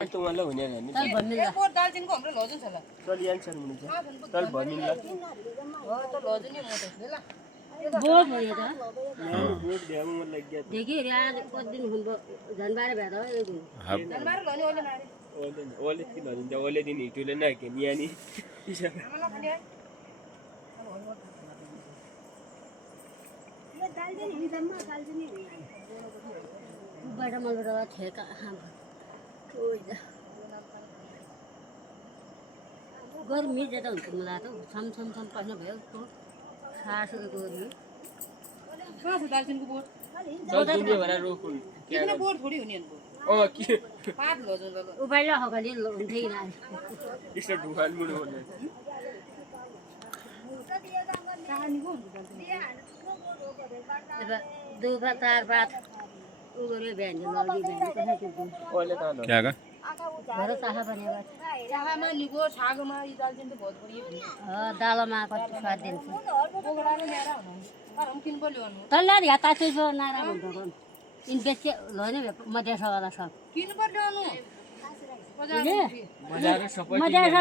तुम्हाला हुने नि चल भन्दिला एयरपोर्ट दार्जिलिङको हाम्रो लजुन छ ल चल यान सर हुनुहुन्छ चल भनिला हो त लजुन नि म त ल बोल भयो त बोट देऊ मन लग गया देखि रे आज कति दिन हुँदो जनबारे भेट हो यो दिन जनबार लनि ओले मारे ओले कि लजिन्छ ओले दिन हिटुले न के नियानी आमाला खाने है यो दालजिनी हिजम्मा दालजिनी बडा मलबडा ठेका गर्मी ज्यादा हुन्छ मलाई त छम छम छम पर्ने भयो खास गर्मी कहाँ छ दार्जिलिङको बोर्ड चल दुनिया भरा रोकुन किन बोर्ड थोडी हुने अन्त के पात लजुन ल उबाइला हगली हुन्थै न इस्टा ढुकान मुडो भन्ने कहानीको हुन्छ दार्जिलिङ अब दुबा चार पात उ गरे बिहान लगी बिहान कसै त्यो ओले कहाँ क्या का घर चाहा बनेको चाहामा निगो सागमा यी दार्जिलिङ त बहुत बढिया दालमा कति स्वाद दिन्छ बोगडा र ल्याएर तर हम किन बोल्यो अनु तल्ला या तातो जो नारा हुन्छ कोन इन बेचे लने मधेस वाला सब किन बोल्यो अनु ले बजार सबै मधेस